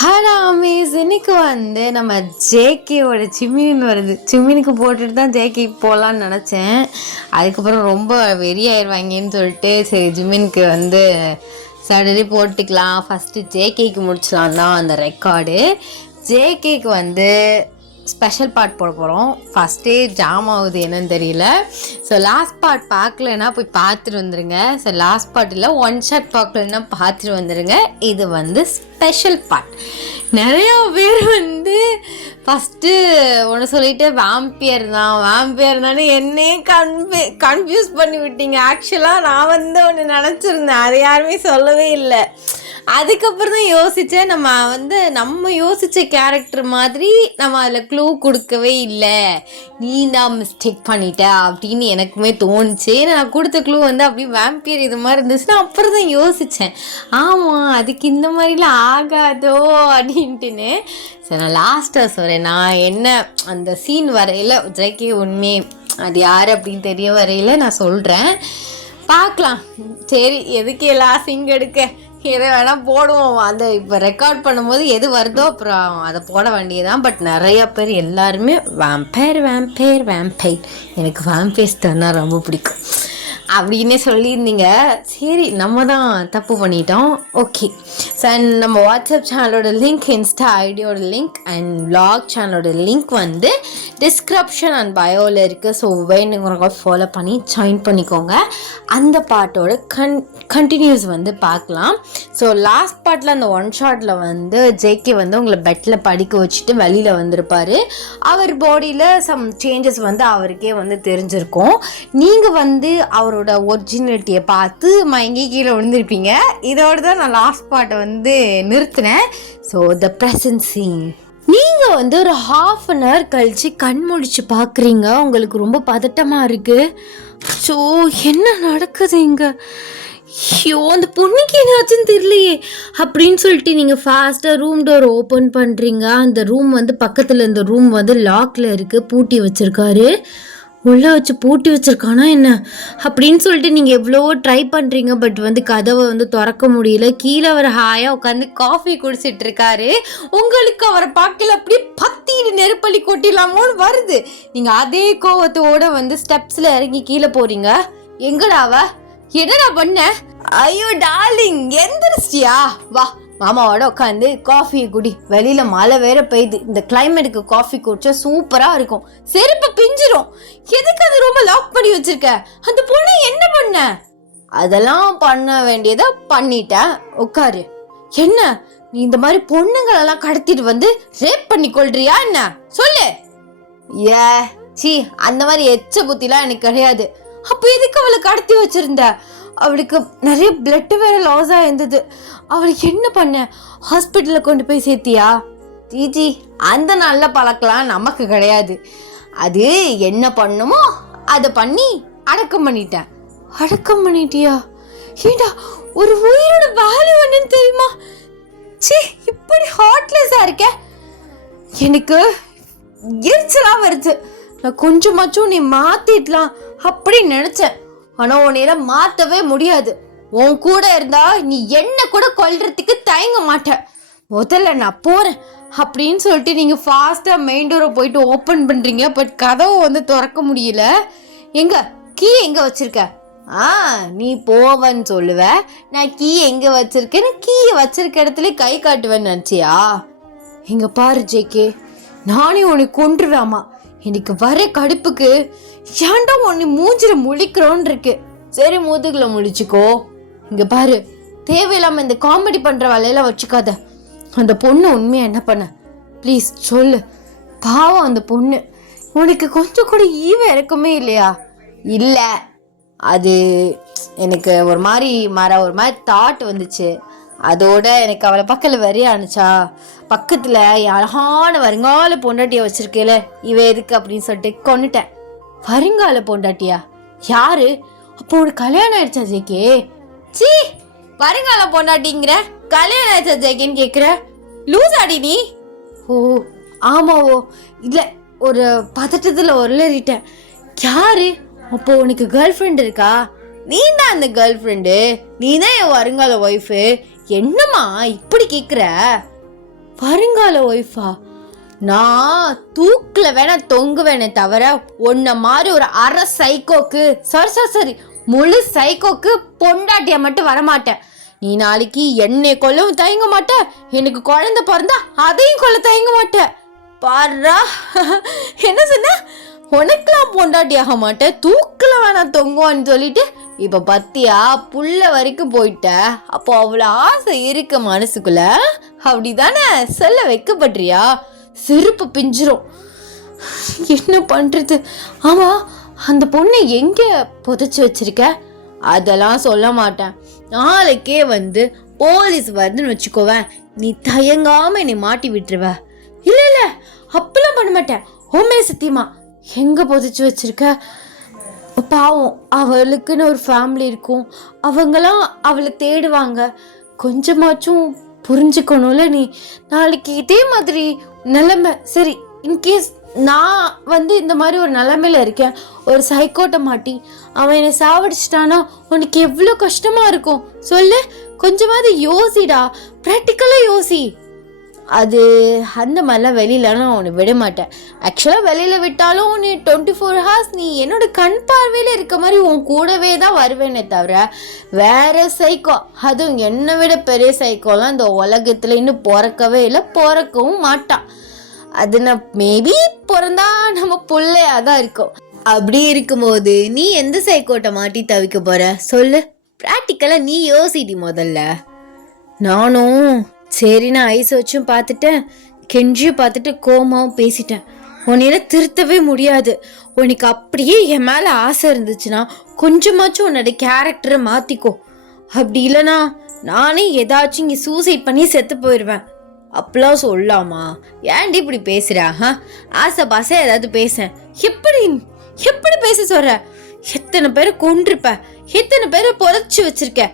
Hello Amish, இன்னைக்கு நம்ம ஜேகேவோட சிம்மின் வருது. சிம்மினுக்கு போட்டுட்டு தான் ஜேகே போகலான்னு நினச்சேன். அதுக்கப்புறம் ரொம்ப வெறியாயிருவாங்கன்னு சொல்லிட்டு சரி ஜிம்மினுக்கு சடனே போட்டுக்கலாம், ஃபஸ்ட்டு ஜேகேக்கு முடிச்சலாம் தான் அந்த ரெக்கார்டு. ஜேகேக்கு ஸ்பெஷல் பார்ட் போட போகிறோம். ஃபஸ்ட்டே ஜாம் ஆகுது என்னன்னு தெரியல. ஸோ லாஸ்ட் பார்ட் பார்க்கலன்னா போய் பார்த்துட்டு வந்துடுங்க. ஸோ லாஸ்ட் பார்ட் இல்லை, ஒன் ஷாட் பார்க்கலன்னா பார்த்துட்டு வந்துடுங்க. இது ஸ்பெஷல் பார்ட். நிறையா பேர் ஃபஸ்ட்டு ஒன்று சொல்லிட்டு வேம்பியர் தானே என்னையே கன்ஃபியூஸ் பண்ணி விட்டீங்க. ஆக்சுவலாக நான் ஒன்று நினச்சிருந்தேன், அது யாருமே சொல்லவே இல்லை. அதுக்கப்புறம் தான் யோசித்தேன், நம்ம யோசித்த கேரக்டர் மாதிரி நம்ம அதில் க்ளூ கொடுக்கவே இல்லை, நீ தான் மிஸ்டேக் பண்ணிட்ட அப்படின்னு எனக்குமே தோணுச்சு. நான் கொடுத்த க்ளூ அப்படியே வேம்பியர் இது மாதிரி இருந்துச்சுன்னா அப்புறம் தான் யோசித்தேன், ஆமாம் அதுக்கு இந்த மாதிரிலாம் ஆகாதோ அப்படின்ட்டுன்னு. சரி, நான் லாஸ்ட்டாக சொல்கிறேன். நான் என்ன அந்த சீன் வரையில் ஜேகே உண்மை அது யார் அப்படின்னு தெரிய வரையில் நான் சொல்கிறேன், பார்க்கலாம். சரி, எதுக்கு எல்லாம் சிங் எடுக்க, எதை வேணால் போடுவோம். இப்போ ரெக்கார்ட் பண்ணும்போது எது வருதோ அப்புறம் அதை போட வேண்டியதான். பட் நிறைய பேர் எல்லாருமே வேம்பயர் எனக்கு வேம்பயர்ஸ் தான் ரொம்ப பிடிக்கும் அப்படின்னே சொல்லியிருந்தீங்க. சரி, நம்ம தான் தப்பு பண்ணிட்டோம். ஓகே, ஸோ நம்ம வாட்ஸ்அப் சேனலோட லிங்க், இன்ஸ்டா ஐடியோட லிங்க் அண்ட் vlog சேனலோட லிங்க் டிஸ்கிரிப்ஷன் அண்ட் பயோவில் இருக்குது. ஸோ வேணுங்கிறவங்க ஃபாலோ பண்ணி ஜாயின் பண்ணிக்கோங்க. அந்த பாட்டோட கண்டினியூஸ் பார்க்கலாம். ஸோ லாஸ்ட் பார்ட்டில் அந்த ஒன் ஷாட்டில் ஜேகே உங்களை பெட்டில் படிக்க வச்சுட்டு வெளியில் வந்திருப்பார். அவர் பாடியில் சம் சேஞ்சஸ் அவருக்கே தெரிஞ்சிருக்கும். நீங்கள் அவரோட ஒரிஜினாலிட்டியை பார்த்து மயங்கி கீழே விழுந்திருப்பீங்க. இதோட தான் நான் லாஸ்ட் பார்ட்டை நிறுத்தினேன். ஸோ த ப்ரெசன்ட் சீன், நீங்கள் ஒரு ½ அன் ஹவர் கழித்து கண் முடிச்சு பார்க்குறீங்க. உங்களுக்கு ரொம்ப பதட்டமாக இருக்குது. ஸோ என்ன நடக்குது இங்கே, ஐயோ அந்த பொண்ணுக்கு என்னாச்சுன்னு தெரியலையே அப்படின்னு சொல்லிட்டு நீங்கள் ஃபாஸ்ட்டாக ரூம் டோர் ஓப்பன் பண்ணுறீங்க. அந்த ரூம் பக்கத்தில் இந்த ரூம் லாக்கில் இருக்குது, பூட்டி வச்சுருக்காரு. உள்ளே வச்சு பூட்டி வச்சுருக்கானா என்ன அப்படின்னு சொல்லிட்டு நீங்கள் எவ்வளவோ ட்ரை பண்ணுறீங்க. பட் கதவை திறக்க முடியல. கீழே அவர் ஹாயாக உட்காந்து காஃபி குடிச்சிட்டு இருக்காரு. உங்களுக்கு அவரை பார்க்கல அப்படியே பத்திட்டு நெருப்பள்ளி கொட்டிடலாமோன்னு வருது. நீங்கள் அதே கோவத்தோட ஸ்டெப்ஸில் இறங்கி கீழே போகிறீங்க. எங்கடாவ, என்னடா பண்ண, ஐயோ டார்லிங் எந்திரிச்சியா, வா மாமாவோட உட்காந்து காஃபி குடி, வெளியில் மழை வேற பெய்யுது, இந்த கிளைமேட்டுக்கு காஃபி குடிச்சா சூப்பராக இருக்கும், செருப்பு பிஞ்சிரும், எதுக்கு அது ரொம்ப லாக் பண்ணி வச்சிருக்க, அந்த பொண்ணு என்ன பண்ண, அதெல்லாம் பண்ண வேண்டியதை பண்ணிட்டேன், உட்காரு. என்ன நீ இந்த மாதிரி பொண்ணுங்களெல்லாம் கடத்திட்டு ரேப் பண்ணி கொள்றியா என்ன, சொல்லு. ஏ சி, அந்த மாதிரி எச்ச புத்திலாம் எனக்கு கிடையாது. அப்போ எதுக்கு அவளை கடத்தி வச்சிருந்த, அவளுக்கு நிறைய பிளட்டு வேற லாஸ் ஆயிருந்தது, அவளுக்கு என்ன பண்ண, ஹாஸ்பிட்டலில் கொண்டு போய் சேர்த்தியா? ஜிஜி, அந்த நல்ல பழக்கலாம் நமக்கு கிடையாது. அது என்ன பண்ணுமோ அதை பண்ணி அடக்கம் பண்ணிட்டேன். அடக்கம் பண்ணிட்டியா? ஏண்டா ஒரு உயிரோட வேல்யூ என்னன்னு தெரியுமா? சி, இப்படி ஹார்ட்லெஸ்ஸாக இருக்க, எனக்கு எரிச்சலாக வருது. நான் கொஞ்சமாச்சும் நீ மாற்றிடலாம் அப்படின்னு நினச்சேன். ஆனால் உன்னையில மாற்றவே முடியாது. உன் கூட இருந்தா நீ என்ன கூட கொல்றதுக்கு தயங்க மாட்டேன். முதல்ல நான் போகிறேன் அப்படின்னு சொல்லிட்டு நீங்கள் ஃபாஸ்ட்டாக மெயின் டோரை போயிட்டு ஓப்பன் பண்ணுறீங்க. பட் கதவை திறக்க முடியல. எங்கே கீ எங்கே வச்சுருக்க? நீ போவன்னு சொல்லுவ, நான் கீ எங்கே வச்சுருக்கேன்னு கீயை வச்சிருக்க இடத்துல கை காட்டுவேன்னு நினச்சியா? இங்கே பாரு ஜேகே, நானே உனக்கு கொன்றுவேமா. எனக்கு வர கடுப்புக்கு ஏன்டா உன்னை மூஞ்சில முழிக்கிறோன்னு இருக்கு. சரி, முதுகுல முழிச்சுக்கோ. இங்க பாரு, தேவையில்லாம இந்த காமெடி பண்ற வேலையெல்லாம் வச்சுக்காத. அந்த பொண்ணு உண்மையா என்ன பண்ண ப்ளீஸ் சொல்லு. பாவம் அந்த பொண்ணு, உனக்கு கொஞ்சம் கூட ஈவ இறக்கமே இல்லையா? இல்லை, அது எனக்கு ஒரு மாதிரி தாட் வந்துச்சு. அதோட எனக்கு அவளை பக்கத்தில் வரைய அனுச்சா, பக்கத்தில் அழகான வருங்கால பொண்டாட்டியை வச்சிருக்கேல, இவ எதுக்கு அப்படின்னு சொல்லிட்டு கொண்டுட்டேன். வருங்கால பொண்டாட்டியா? யாரு? அப்போ உனக்கு கல்யாணம் ஆயிடுச்சா ஜேகே? சி, வருங்கால பொண்டாட்டிங்கிற, கல்யாணம் ஆயிடுச்சா ஜேகேன்னு கேட்குற, லூசாடி நீ? ஓ ஆமாவோ, இல்லை ஒரு பதட்டத்தில் உளறிட்டேன். யாரு? அப்போ உனக்கு கேர்ள் ஃப்ரெண்ட் இருக்கா? நீ தான் அந்த கேர்ள் ஃப்ரெண்டு, நீ தான் என் வருங்கால ஒய்ஃபு. என்னம்மா இப்படி கேட்குற? வருங்கால ஒய்ஃபா? நான் தூக்கில் வேணா தொங்குவேனே தவிர உன்ன மாதிரி ஒரு அரை சைக்கோக்கு சரி முழு சைக்கோக்கு பொண்டாட்டியா மட்டும் வரமாட்டேன். நீ நாளைக்கு என்னை கொல்லவும் தயங்க மாட்ட, எனக்கு குழந்தை பிறந்தா அதையும் கொல்ல தயங்க மாட்ட. பாரா என்ன சொன்ன? உனக்கெல்லாம் பொண்டாட்டியாக மாட்டேன், தூக்கில் வேணா தொங்குவான்னு சொல்லிட்டு இப்ப பத்தியா புள்ள வரைக்கும் போயிட்ட. அப்போ அவ்வளோ ஆசை இருக்க மனசுக்குள்ள, அப்படிதானே சொல்ல வைக்கப்பட்டியா? செருப்பு பிஞ்சிரும். என்ன பண்றது? ஆமா, அந்த பொண்ணை எங்க புதைச்சு வச்சிருக்க? அதெல்லாம் சொல்ல மாட்டேன். நாளைக்கே போலீஸ் வருதுன்னு வச்சுக்கோவேன், நீ தயங்காம என்னை மாட்டி விட்டுருவ. இல்ல இல்ல, அப்பெல்லாம் பண்ண மாட்டேன். உண்மையை சத்தியமா. எங்க புதைச்சு வச்சிருக்க? பாவம், அவளுக்குன்னு ஒரு ஃபேமிலி இருக்கும், அவங்களாம் அவளை தேடுவாங்க. கொஞ்சமாச்சும் புரிஞ்சுக்கணும்ல நீ. நாளைக்கு இதே மாதிரி நிலைமை, சரி இன்கேஸ் நான் இந்த மாதிரி ஒரு நிலைமையில இருக்கேன், ஒரு சைக்கோட்டை மாட்டி அவன் என்னை சாவடிச்சிட்டானா உனக்கு எவ்வளோ கஷ்டமா இருக்கும் சொல்லு. கொஞ்சமாவது யோசிடா, ப்ராக்டிக்கலா யோசி. அது அந்த மாதிரிலாம் வெளியிலலாம் உன்னை விட மாட்டேன். ஆக்சுவலாக வெளியில் விட்டாலும் நீ 24 hours நீ என்னோட கண் பார்வையில் இருக்க மாதிரி உன் கூடவே தான் வருவேனே தவிர வேற சைக்கோ, அதுவும் என்னை விட பெரிய சைக்கோலாம் இந்த உலகத்தில் இன்னும் பிறக்கவே இல்லை, பிறக்கவும் மாட்டான். அது நான் மேபி பிறந்தா நம்ம பிள்ளையாக தான் இருக்கும். அப்படி இருக்கும்போது நீ எந்த சைக்கோட்டை மாட்டி தவிக்க போற சொல்லு. ப்ராக்டிக்கலாக நீ யோசிடி முதல்ல. நானும் சரி, நான் ஐஸ் வச்சும் பார்த்துட்டேன், கெஞ்சியும் பார்த்துட்டு கோமாவும் பேசிட்டேன். உன்னையில திருத்தவே முடியாது. உனக்கு அப்படியே என் மேலே ஆசை இருந்துச்சுன்னா கொஞ்சமாச்சும் உன்னோட கேரக்டரை மாற்றிக்கோ. அப்படி இல்லைனா நானே ஏதாச்சும் இங்கே சூசைட் பண்ணி செத்து போயிடுவேன். அப்பெல்லாம் சொல்லாமா? ஏன்டி இப்படி பேசுகிறா? ஆசை பாசை ஏதாவது பேச எப்படி எப்படி பேச சொல்கிற? எத்தனை பேரை கொண்டிருப்ப, எத்தனை பேரை புதைச்சி வச்சிருக்க.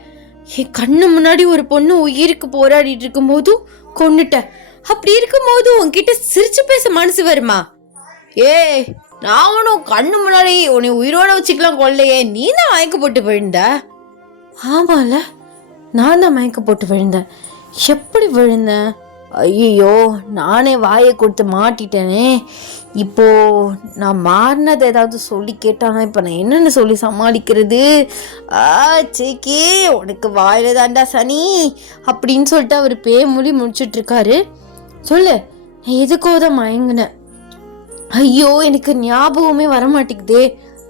என் கண்ணு முன்னாடி ஒரு பொண்ணு உயிருக்கு போராடிட்டு இருக்கும் போதும் கொன்னுட்ட. அப்படி இருக்கும் போது உன்கிட்ட சிரிச்சு பேச மனசு வருமா? ஏய், நான் உனக்கு கண்ணு முன்னாடி உன்னை உயிரோட வச்சுக்கலாம் கொள்ளையே, நீ தான் மயக்க போட்டு விழுந்த. ஆமால, நான் தான் மயக்க போட்டு விழுந்தேன். எப்படி விழுந்தேன்? ஐயோ, நானே வாயை கொடுத்து மாட்டிட்டேனே. இப்போ நான் மாறினது ஏதாவது சொல்லி கேட்டானா இப்போ நான் என்னென்னு சொல்லி சமாளிக்கிறது? சேக்கி, உனக்கு வாயில தாண்டா சனி அப்படின்னு சொல்லிட்டு அவர் பேமொழி முடிச்சுட்டு இருக்காரு. சொல்லு, நான் எதுக்கோ தான் மயங்கினேன். ஐயோ, எனக்கு ஞாபகமே வரமாட்டேங்குதே.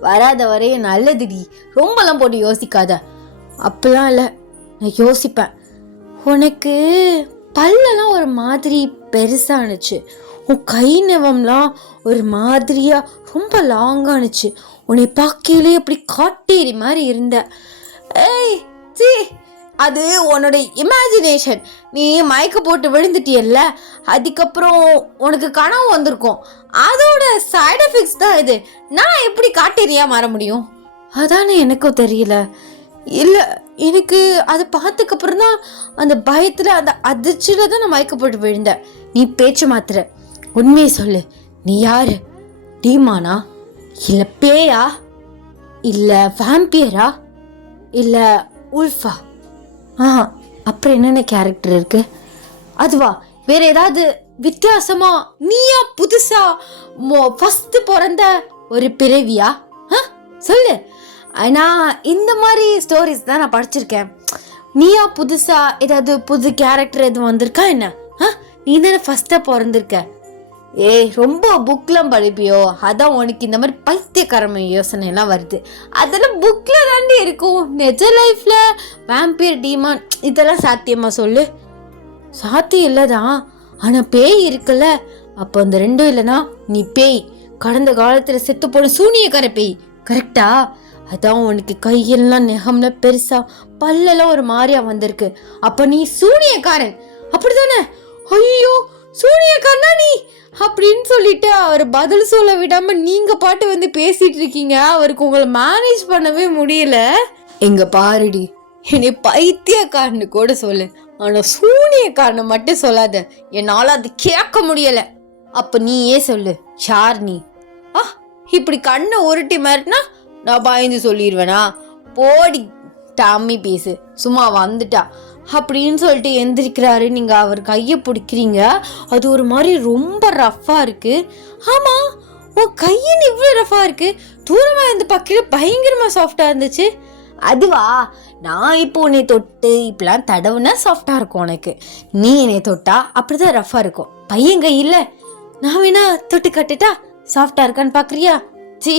வராத வரைய நல்லதுடி, ரொம்பலாம் போட்டு யோசிக்காத. அப்பெல்லாம் இல்லை, நான் யோசிப்பேன். உனக்கு பல்லெல்லாம் ஒரு மாதிரி பெருசானுச்சு, உன் கை நவம்லாம் ஒரு மாதிரியா ரொம்ப லாங்கானுச்சு, உன்னை பார்க்கையிலே அப்படி காட்டேரி மாதிரி இருந்த. ஏய் சி, அது உன்னோட இமேஜினேஷன். நீ மயக்க போட்டு விழுந்துட்டியல்ல, அதுக்கப்புறம் உனக்கு கனவு வந்திருக்கும், அதோட சைடு எஃபெக்ட்ஸ் தான் இது. நான் எப்படி காட்டேரியா மாற முடியும்? அதானே எனக்கும் தெரியல. இல்லை, எனக்கு அதை பார்த்ததுக்கப்புறம் தான் அந்த பயத்தில் அந்த அதிர்ச்சியில் தான் நான் மயக்கப்பட்டு விழுந்தேன். நீ பேச்சு மாத்துற, உண்மையை சொல்லு. நீ யாரு? டீமானா? இல்லை பேயா? இல்லை வேம்பியரா? இல்லை உல்ஃபா? அப்புறம் என்னென்ன கேரக்டர் இருக்கு? அதுவா? வேற ஏதாவது வித்தியாசமா நீயா புதுசா ஃபர்ஸ்ட் பிறந்த ஒரு பிறவியா? சொல்லு. ஆனால் இந்த மாதிரி ஸ்டோரிஸ் தான் நான் படிச்சிருக்கேன். நீயா புதுசா ஏதாவது புது கேரக்டர் எதுவும் வந்திருக்கா என்ன? நீ தானே ஃபர்ஸ்டா பிறந்திருக்க. ஏய், ரொம்ப புக்லாம் படிப்பியோ, அதான் உனக்கு இந்த மாதிரி பைத்தியக்காரம யோசனை எல்லாம் வருது. அதெல்லாம் புக்ல தாண்டி இருக்கும். நிஜ லைஃப்ல வேம்பியர், டீமான் இதெல்லாம் சாத்தியமா சொல்லு? சாத்தியம் இல்லதான். ஆனா பேய் இருக்குல்ல, அப்போ அந்த ரெண்டும் இல்லைன்னா நீ பேய், கடந்த காலத்துல செத்து போன சூனியக்கார பேய், கரெக்டா? அதான் உனக்கு கையெல்லாம் நெகம்ல பெருசா, பல்லெல்லாம் ஒரு மாதிரியா வந்திருக்கு. அப்ப நீ சூனியக்காரன், அப்படிதானே? ஐயோ, சூனியக்காரனா நீ அப்படின்னு சொல்லிட்டு அவர் பதில் சொல்ல விடாம நீங்க பாட்டு பேசிட்டு இருக்கீங்க. அவருக்கு உங்களை மேனேஜ் பண்ணவே முடியல. எங்க பாருடி, என்னை பைத்தியக்காரனு கூட சொல்லு, ஆனா சூனியக்காரனை மட்டும் சொல்லாத, என்னால அது கேட்க முடியல. அப்ப நீயே சொல்லு, யார் நீ? இப்படி கண்ணை உருட்டி மாதிரினா நான் பயந்து சொல்லிடுவேனா? போடி டம்மி பீஸு, சும்மா வந்துட்டா. அப்படின்னு சொல்லிட்டு எந்திரிக்கிறாரு. நீங்கள் அவர் கையை பிடிக்கிறீங்க. அது ஒரு மாதிரி ரொம்ப ரஃப்பாக இருக்குது. ஆமாம், உன் கையின்னு இவ்வளோ ரஃப்பாக இருக்குது, தூரமாக இருந்து பக்கத்தில் பயங்கரமாக சாஃப்டாக இருந்துச்சு. அதுவா, நான் இப்போ உன்னை தொட்டு இப்பெல்லாம் தடவுனா சாஃப்டாக இருக்கும் உனக்கு. நீ என்னை தொட்டா அப்படிதான் ரஃப்பாக இருக்கும். பையன் கையில் நான் வேணா தொட்டு கட்டுட்டா சாஃப்டாக இருக்கான்னு பார்க்குறியா? சி,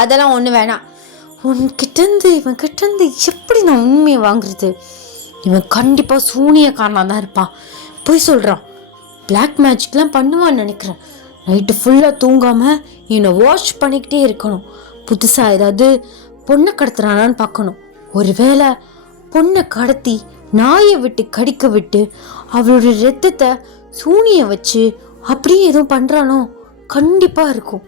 அதெல்லாம் ஒன்று வேணாம். உன்கிட்டேருந்து இவன் கிட்டேருந்து எப்படி நான் உண்மையை வாங்குறது? இவன் கண்டிப்பாக சூனியக்காரனாக தான் இருப்பான். போய் சொல்கிறான். பிளாக் மேஜிக்லாம் பண்ணுவான்னு நினைக்கிறேன். நைட்டு ஃபுல்லாக தூங்காமல் இவனை வாஷ் பண்ணிக்கிட்டே இருக்கணும். புதுசாக ஏதாவது பொண்ணை கடத்துறானான்னு பார்க்கணும். ஒருவேளை பொண்ணை கடத்தி நாயை விட்டு கடிக்க விட்டு அவளோட ரத்தத்தை சூனிய வச்சு அப்படியே எதுவும் பண்ணுறானோ கண்டிப்பாக இருக்கும்.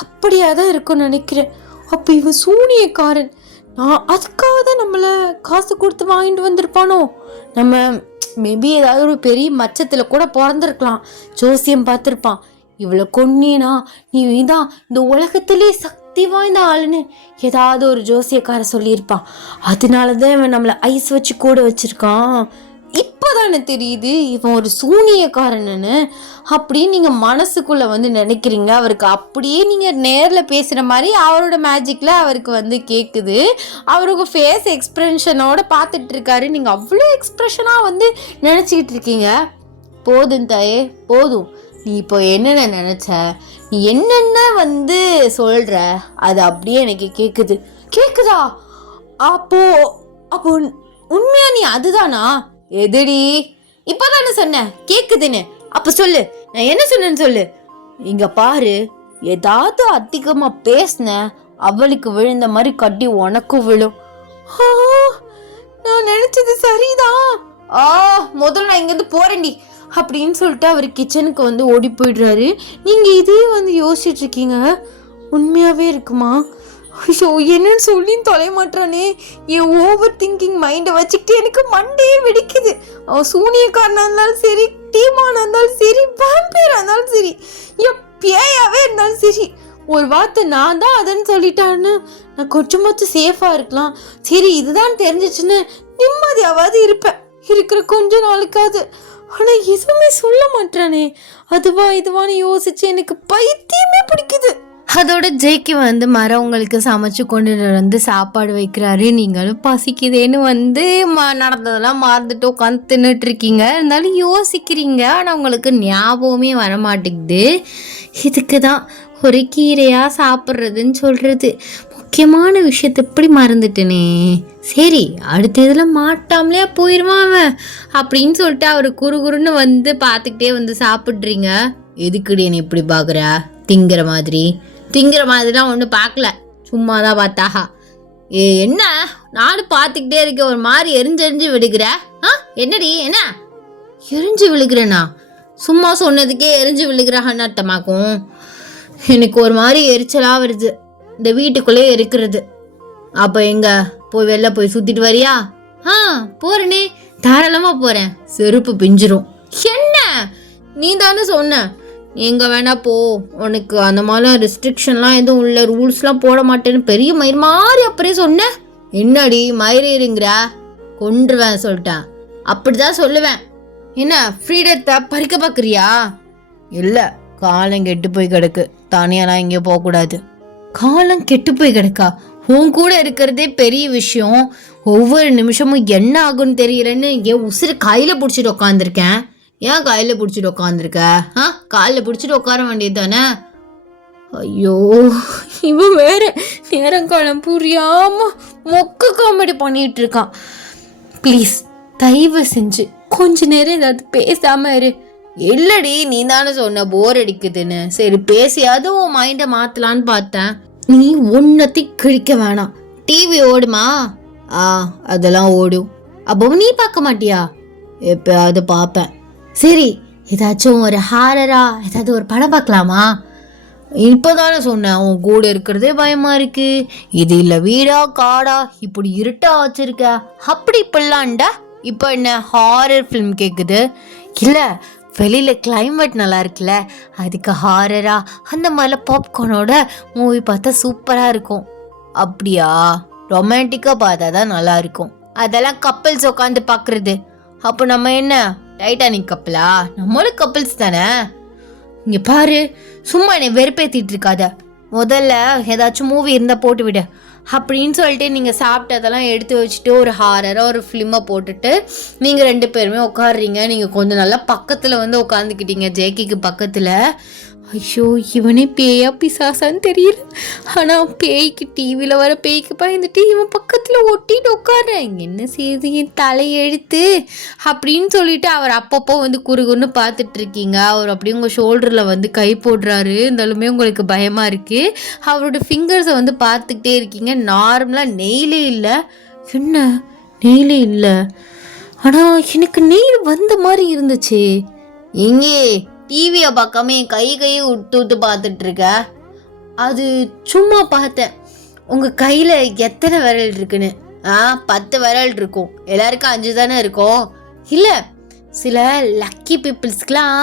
அப்படியே தான் இருக்கும்னு நினைக்கிறேன். அப்போ இவன் சூனியக்காரன். நான் அதுக்காக தான் நம்மளை காசு கொடுத்து வாங்கிட்டு வந்திருப்பானோ? நம்ம மேபி ஏதாவது ஒரு பெரிய மச்சத்தில் கூட பிறந்திருக்கலாம். ஜோசியம் பார்த்துருப்பான். இவ்வளோ கொன்னீனா நீ தான் இந்த உலகத்திலே சக்தி வாய்ந்த ஆளுன்னு ஏதாவது ஒரு ஜோசியக்கார சொல்லியிருப்பான். அதனால தான் இவன் நம்மளை ஐஸ் வச்சு கூட வச்சுருக்கான். இப்போதானே தெரியுது இவன் ஒரு சூனியக்காரன்னு. அப்படின்னு நீங்கள் மனசுக்குள்ளே வந்து நினைக்கிறீங்க. அவருக்கு அப்படியே நீங்கள் நேரில் பேசுகிற மாதிரி அவரோட மேஜிக்கில் அவருக்கு கேட்குது. அவருக்கு ஃபேஸ் எக்ஸ்ப்ரெஷனோட பார்த்துட்ருக்காரு. நீங்கள் அவ்வளோ எக்ஸ்ப்ரெஷனாக நினச்சிக்கிட்டு இருக்கீங்க. போதும் தாயே, போதும். நீ இப்போ என்னென்ன நினச்ச, நீ என்னென்ன சொல்கிற, அது அப்படியே எனக்கு கேட்குதா? அப்போ உண்மையா நீ அதுதானா? எதுடி? இப்போதானே சொன்னேன் கேட்குதுன்னு. அப்போ சொல்லு, நான் என்ன சொன்னேன்னு சொல்லு. இங்க பாரு, ஏதாவது அதிகமாக பேசின அவளுக்கு விழுந்த மாதிரி கட்டி உனக்கும் விழும். நான் நினைச்சது சரிதான். முதல்ல நான் இங்கேருந்து போறேன்டி அப்படின்னு சொல்லிட்டு அவர் கிச்சனுக்கு ஓடி போயிடுறாரு. நீங்கள் இதே யோசிச்சுட்டு இருக்கீங்க, உண்மையாகவே இருக்குமா? ஐயோ, என்னன்னு சொல்லி தொலை மாட்டானே. என் ஓவர் திங்கிங் மைண்டை வச்சுக்கிட்டு எனக்கு மண்டையே வெடிக்குது. அவன் சூனியக்காரனாக இருந்தாலும் சரி, டீமானாக இருந்தாலும் சரி, வேம்பையராக இருந்தாலும் சரி, என் பேயாவே இருந்தாலும் சரி, ஒரு வார்த்தை நான் தான் அதன்னு சொல்லிட்டான்னு நான் கொஞ்சமாச்சும் சேஃபாக இருக்கலாம். சரி, இதுதான் தெரிஞ்சிச்சுன்னு நிம்மதியாவது இருப்பேன், இருக்கிற கொஞ்ச நாளுக்காவது. ஆனால் எதுவுமே சொல்ல மாட்டானே. அதுவா இதுவான்னு யோசிச்சு எனக்கு பைத்தியமே பிடிக்குது. அதோட ஜேக்கி மரவங்களுக்கு சமைச்சு கொண்டு சாப்பாடு வைக்கிறாரு. நீங்களும் பசிக்குதேன்னு நடந்ததெல்லாம் மறந்துட்டு உட்காந்து தின்னுட்டு இருக்கீங்க. இருந்தாலும் யோசிக்கிறீங்க, ஆனால் உங்களுக்கு ஞாபகமே வரமாட்டேங்குது. இதுக்கு தான் ஒரு கீரையாக சாப்பிட்றதுன்னு சொல்கிறது. முக்கியமான விஷயத்தை எப்படி மறந்துட்டேனே. சரி, அடுத்த இதில் மாட்டாமலே போயிடுவான் அவன் அப்படின்னு சொல்லிட்டு அவர் குறுகுறுன்னு பார்த்துக்கிட்டே சாப்பிட்றீங்க. எதுக்குடி என்னை இப்படி பார்க்குற? திங்கிற மாதிரிலாம் ஒன்றும் பார்க்கல, சும்மா தான் பார்த்தாஹா. என்ன நானும் பார்த்துக்கிட்டே இருக்க, ஒரு மாதிரி எரிஞ்சு விழுகிற. என்னடி, என்ன எரிஞ்சு விழுகிறேண்ணா? சும்மா சொன்னதுக்கே எரிஞ்சு விழுகிறான்னு அர்த்தமாக்கும். எனக்கு ஒரு மாதிரி எரிச்சலாக வருது இந்த வீட்டுக்குள்ளே இருக்கிறது. அப்போ எங்க போய் வெளில போய் சுற்றிட்டு வரியா? போகிறேனே, தாராளமாக போகிறேன். செருப்பு பிஞ்சிரும். என்ன, நீ தானே சொன்ன எங்கே வேணா போ, உனக்கு அந்த மாதிரிலாம் ரெஸ்ட்ரிக்ஷன்லாம் எதுவும் இல்லை, ரூல்ஸ்லாம் போட மாட்டேன்னு பெரிய மயிர் மாதிரி அப்படியே சொன்னேன். என்னடி மயிரிங்கிற, கொன்றுவேன் சொல்லிட்டேன். அப்படிதான் சொல்லுவேன். என்ன ஃப்ரீடத்தை பறிக்க பார்க்குறியா? இல்லை, காலம் கெட்டு போய் கிடக்கு, தனியாலாம் இங்கே போகக்கூடாது. காலம் கெட்டு போய் கிடக்கா? உன் கூட இருக்கிறதே பெரிய விஷயம். ஒவ்வொரு நிமிஷமும் என்ன ஆகுன்னு தெரியலன்னு என் உசுறு கையில் பிடிச்சிட்டு உட்காந்துருக்கேன். ஏன் கையில் பிடிச்சிட்டு உட்காந்துருக்க? காலில் பிடிச்சிட்டு உட்கார வேண்டியது தானே. ஐயோ, இவன் வேற நேரங்காலம் புரியாமல் மொக்க காமெடி பண்ணிகிட்டு இருக்கான். ப்ளீஸ் தயவு செஞ்சு கொஞ்ச நேரம் ஏதாவது பேசாமல் இரு. இல்லடி, நீ தானே சொன்ன போர் அடிக்குதுன்னு. சரி, பேசியாவது உன் மைண்டை மாற்றலான்னு பார்த்தேன். நீ ஒன்றத்தையும் கிழிக்க வேணாம். டிவி ஓடுமா? அதெல்லாம் ஓடும். அப்போ நீ பார்க்க மாட்டியா? எப்பயாவது பார்ப்பேன். சரி, ஏதாச்சும் ஒரு ஹாரரா ஏதாவது ஒரு படம் பார்க்கலாமா? இப்போதானே சொன்னேன், உன் கூட இருக்கிறதே பயமா இருக்கு. இது இல்லை வீடா காடா இப்படி இருட்டா வச்சிருக்க, அப்படி இப்படிலான்டா. இப்போ என்ன ஹாரர் ஃபிலிம் கேட்குது? இல்லை, வெளியில் கிளைமேட் நல்லா இருக்குல்ல, அதுக்கு ஹாரரா அந்த மாதிரிலாம் பாப்கார்னோட மூவி பார்த்தா சூப்பராக இருக்கும். அப்படியா? ரொமான்டிக்காக பார்த்தா தான் நல்லா இருக்கும். அதெல்லாம் கப்பல்ஸ் உட்காந்து பார்க்குறது. அப்போ நம்ம என்ன டைட்டானிக் கப்பலா? நம்மளும் கப்பல்ஸ் தானே. இங்கே பாரு, சும்மா என்னை வெறுப்பேற்றிட்டு இருக்காத. முதல்ல ஏதாச்சும் மூவி இருந்தால் போட்டு விடு அப்படின்னு சொல்லிட்டு நீங்கள் சாப்பிட்டதெல்லாம் எடுத்து வச்சுட்டு ஒரு ஹாரராக ஒரு ஃபிலிமை போட்டுட்டு நீங்கள் 2 பேருமே உட்காடுறீங்க. நீங்கள் கொஞ்சம் நல்லா பக்கத்தில் வந்து உட்காந்துக்கிட்டீங்க, ஜேக்கிக்கு பக்கத்தில். ஐயோ, இவனே பேயா பிசாசான்னு தெரியல. ஆனால் பேய்க்கு டிவியில் வர பேய்க்கு பயந்துட்டு இவன் பக்கத்தில் ஒட்டிட்டு உட்காடுறேன். என்ன செய்யுது என் தலையெழுத்து அப்படின்னு சொல்லிட்டு அவர் அப்பப்போ வந்து குறுகுன்னு பார்த்துட்டு இருக்கீங்க. அவர் அப்படியே உங்கள் ஷோல்டரில் வந்து கை போடுறாரு. இருந்தாலுமே உங்களுக்கு பயமாக இருக்குது. அவரோட ஃபிங்கர்ஸை வந்து பார்த்துக்கிட்டே இருக்கீங்க. நார்மலாக நெயிலே இல்லை. என்ன நெயிலே இல்லை? ஆனால் எனக்கு நெயில் வந்த மாதிரி இருந்துச்சு. எங்கே டிவியை பார்க்காம என் கையை விட்டு பார்த்துட்டு இருக்க? அது சும்மா பார்த்தேன். உங்கள் கையில் எத்தனை விரல் இருக்குன்னு? 10 விரல் இருக்கும். எல்லாருக்கும் 5 தானே இருக்கும். இல்லை, சில லக்கி பீப்புள்ஸ்க்கெலாம்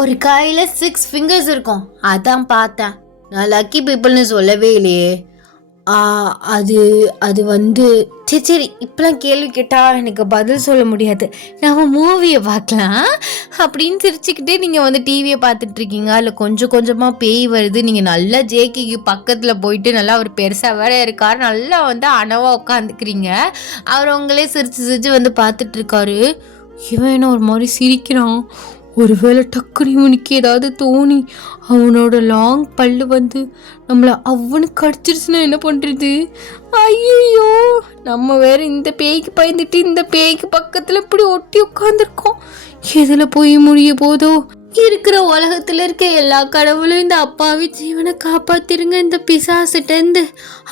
ஒரு கையில் 6 ஃபிங்கர்ஸ் இருக்கும். அதான் பார்த்தேன். நான் லக்கி பீப்புள்னு சொல்லவே இல்லையே. அது வந்து சரி இப்பெல்லாம் கேள்வி கேட்டால் எனக்கு பதில் சொல்ல முடியாது. நம்ம மூவியை பார்க்கலாம் அப்படின்னு சிரிச்சுக்கிட்டே நீங்கள் வந்து டிவியை பார்த்துட்ருக்கீங்க. அதில் கொஞ்சம் கொஞ்சமாக பேய் வருது. நீங்கள் நல்லா ஜேக்கிக்கு பக்கத்தில் போயிட்டு நல்லா அவர் பெருசாக வேற இருக்கார், நல்லா வந்து அனவாக உட்காந்துக்கிறீங்க. அவர் உங்களே சிரிச்சு சிரிச்சு வந்து பார்த்துட்ருக்காரு. இவன் என்ன ஒரு மாதிரி சிரிக்கிறான்? ஒருவேளை டக்குனு இவனுக்கு ஏதாவது தோணி அவனோட லாங் பல்லு வந்து நம்மளை அவனுக்கு கடிச்சிருச்சுன்னா என்ன பண்ணுறது? ஐயோ, நம்ம வேற இந்த பேய்க்கு பயந்துட்டு இந்த பேய்க்கு பக்கத்தில் இப்படி ஒட்டி உட்காந்துருக்கோம். எதில் போய் முடிய போதோ? இருக்கிற உலகத்தில் இருக்க எல்லா கடவுளும் இந்த அப்பாவி ஜீவனை காப்பாத்திருங்க இந்த பிசாசிட்டேருந்து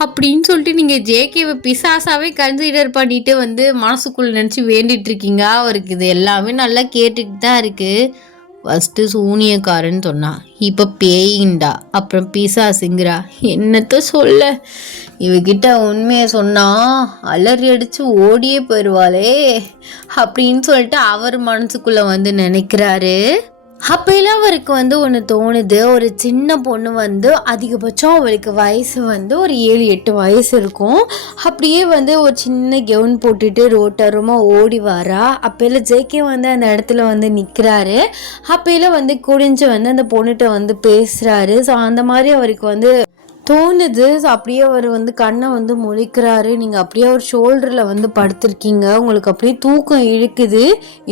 அப்படின்னு சொல்லிட்டு நீங்கள் ஜேகேவை பிசாசாவே கன்சிடர் பண்ணிட்டு வந்து மனசுக்குள்ளே நினச்சி வேண்டிட்டு இருக்கீங்க. அவருக்கு இது எல்லாமே நல்லா கேட்டுக்கிட்டு தான் இருக்குது. ஃபஸ்ட்டு சூனியக்காரன்னு சொன்னான், இப்போ பேயிண்டா, அப்புறம் பிசாசுங்கிறா. என்னத்த சொல்ல? இவகிட்ட உண்மையை சொன்னால் அலறி அடித்து ஓடியே போயிடுவாளே அப்படின்னு சொல்லிட்டு அவர் மனசுக்குள்ளே வந்து நினைக்கிறாரு. அப்போலாம் அவருக்கு வந்து ஒன்று தோணுது. ஒரு சின்ன பொண்ணு வந்து அதிகபட்சம் அவளுக்கு வயசு வந்து ஒரு 7-8 வயசு இருக்கும். அப்படியே வந்து ஒரு சின்ன கெவுன் போட்டுட்டு ரோட்டரமாக ஓடி வரா. அப்போலாம் ஜேகே வந்து அந்த இடத்துல வந்து நிற்கிறாரு. அப்போலாம் வந்து குடிஞ்சு வந்து அந்த பொண்ணுகிட்ட வந்து பேசுகிறாரு. ஸோ அந்த மாதிரி அவருக்கு வந்து தோணுது. அப்படியே அவர் வந்து கண்ணை வந்து முழிக்கிறாரு. நீங்கள் அப்படியே அவர் ஷோல்டரில் வந்து படுத்திருக்கீங்க. உங்களுக்கு அப்படியே தூக்கம் இழுக்குது.